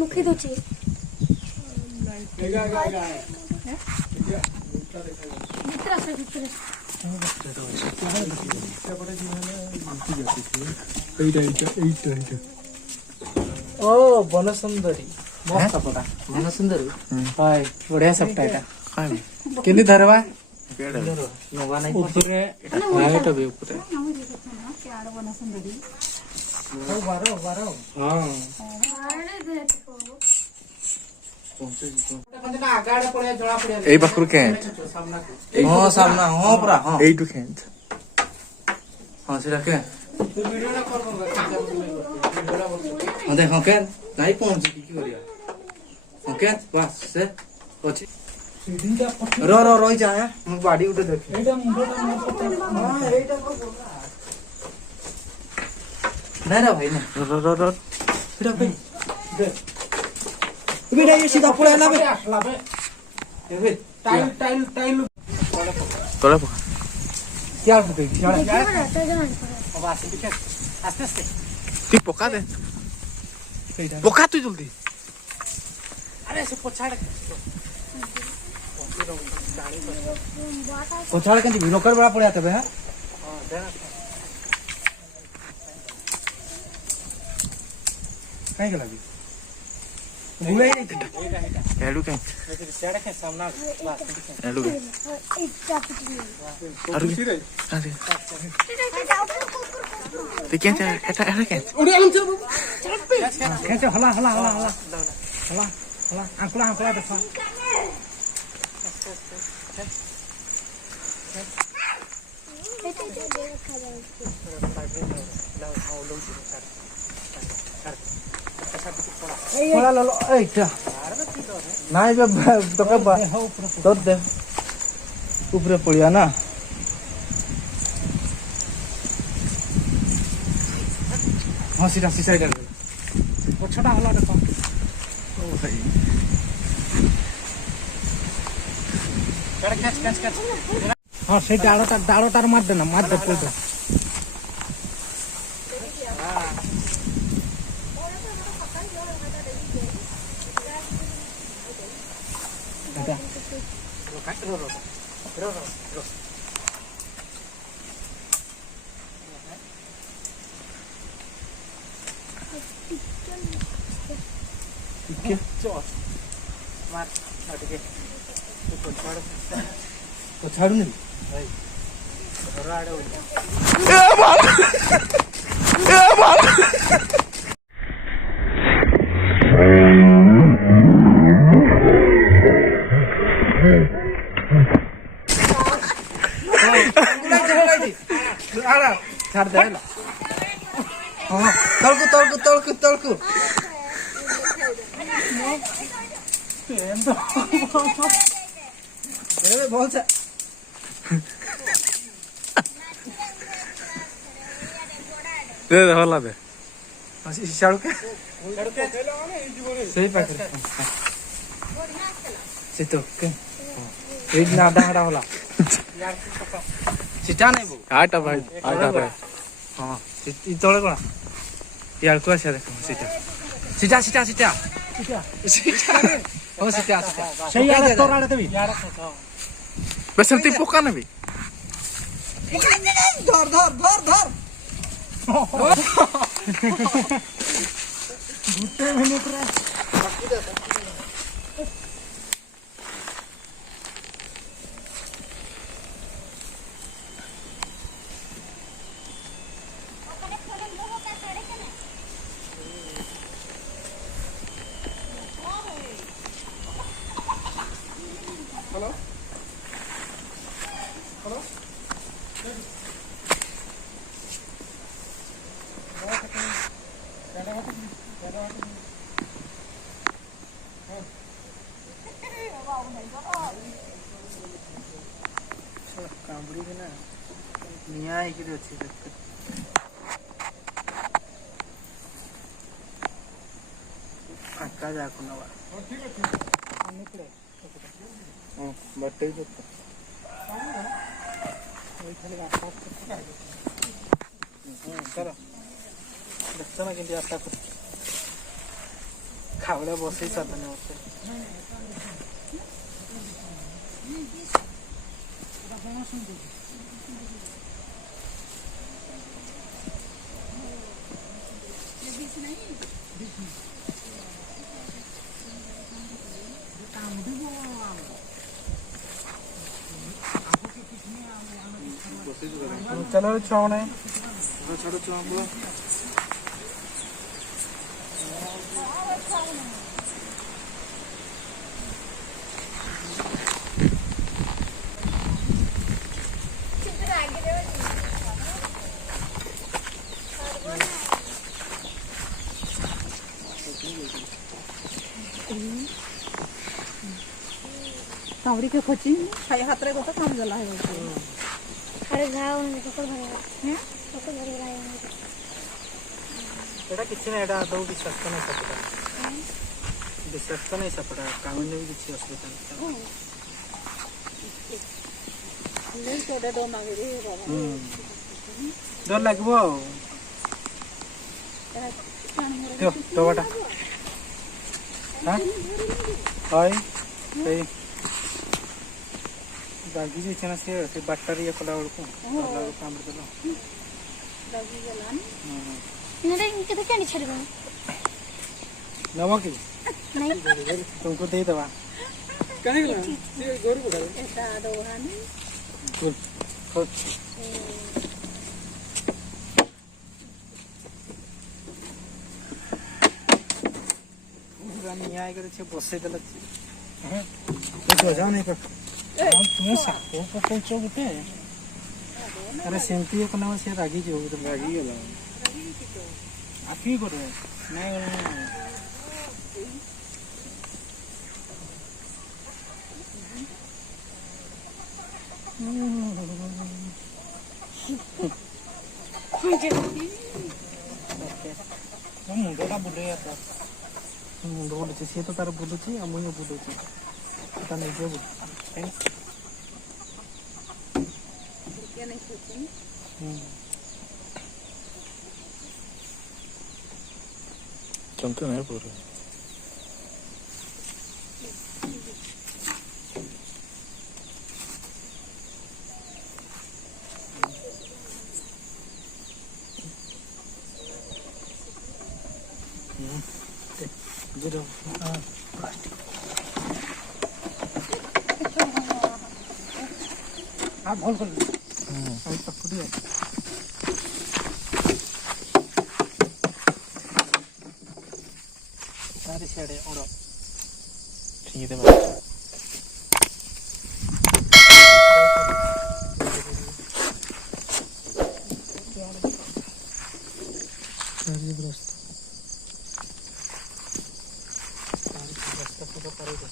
मुखी दो ओ बनसुंदरी मस्त पटा बनसुंदरी हाय बढ़िया सप्ताह एटा केनी धरवा नवा नाही ऊपर हाय तो बे ऊपर क्या बनसुंदरी ओ बारो हां এই পাখুর কেন हां सामना हां पूरा हां এইটু কেন हां सेटा के हां देखो के नहीं पहुंच की करिया हां के बस से अछि रो रोई जा है हम बाडी उठे देख एटा मुंडा हां एटा नहीं रे भाई ना रो एटा भाई देख बेटा ये सीधा पड़ा ना बे ए बे टाइल তোরা পোকা क्या पकड़ क्या अब आस्ते आस्ते তুই পোকা দে পোকা তুই জলদি अरे से पोछाड़ पोछाड़ के नौकर बड़ा पड़ जाता है हां कहीं गला भी भूले नहीं এডু কেন सेड़ा के सामना এডু কেন আর আরে তুই কেন এটা এটা কেন उड़ी आलम चल खेचो हला आंकड़ा देखो थोड़ा लो ए क्या नहीं जब तो कब तो दे ऊपर पड़िया ना हाँ सीधा सीधा इधर वो छोटा हला देखो ও ভাই कैच हाँ से डाड़ोटार मार देना मार दे पुल छाड़ू नहीं छाड़ दे हाँ तड़कू बहुत सा দে দে হলা দে शाड़ू के सही पाकर से तो के एक ना आधा होला सीटा नहीं वो আটা ভাই আটা ভাই हां ई तोले कोना यार को आसे देखो सीटा ओ सीटा सही यार तोरा देबी यार বেশ তুই পোকা নেবি धर भुट्टे मैंने पूरा कांबड़ी कि ना निया है कि अच्छी फाका जाको नवा ठीक है निकले बट्टे जो चलो देखो ना कि आता खावड़ा बस ही साधन होते चलो छुआ छोड़ो छुआ बोलो कावड़ी के खोची खाई हातरे को तो काम जला है अरे घाव ने पकड़ भरेगा हैं पकड़ भरेगा एटा किछि ना एटा दो विश्वास नहीं सपटा विश्वास नहीं सपटा कामन भी किछि असुविधा नहीं छोड़े दो मांगे रे बाबा डर लागबो त्यो तो बटा हां हाय ए दागी जी चना से बैटरी ये कला को काम करलो दागी जलान नहीं इनके तो क्या नहीं छड़ेगा नवा की नहीं तुमको दे दवा कहीं ना ये गोरू बता ऐसा दो हानी गुड गुड रानी आए करे छे बसे देला हैं तो जा नहीं कर तुम साको पकोचो बते अरे सेमती को ना से रागी जो रागी गेला आफी करे नहीं मुंडा बुले आता मुंड बोलुचे सी तो तार बुलुची आ मुई बुलुची ता निजे बुल क्या नहीं खोची चमके नहीं पूरे जीरो आप भूल कर हम पकड़ दिया सारे छड़े ओड़ो ठीक है बाबा सारी ग्रस्त सारी ग्रस्त को करेगा